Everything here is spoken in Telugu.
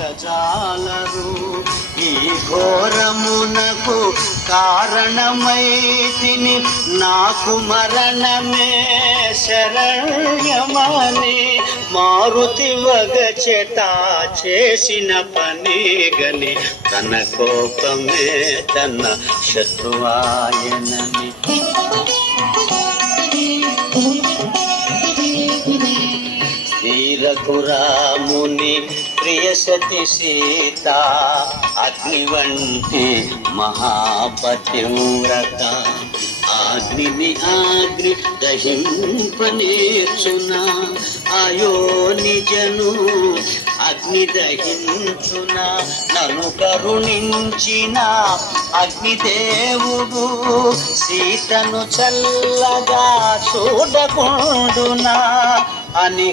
జాలరు. ఈ ఘోరమునకు కారణమైతిని, నాకు మరణమే శరణ్యమని. మారుతి వగచెట చేసిన పని గని, తన కోపమే తన శత్రువాయనని. శ్రీరఘురాముని ప్రియసతి సీత, అగ్ని వంటి మహాపతివ్రత. అగ్నిని దహింపనేర్చునా, అయో నిజను అగ్ని దహించునా. నన్ను కరుణించిన అగ్నిదేవుడు, సీతను చల్లగా చూడకుండునా అని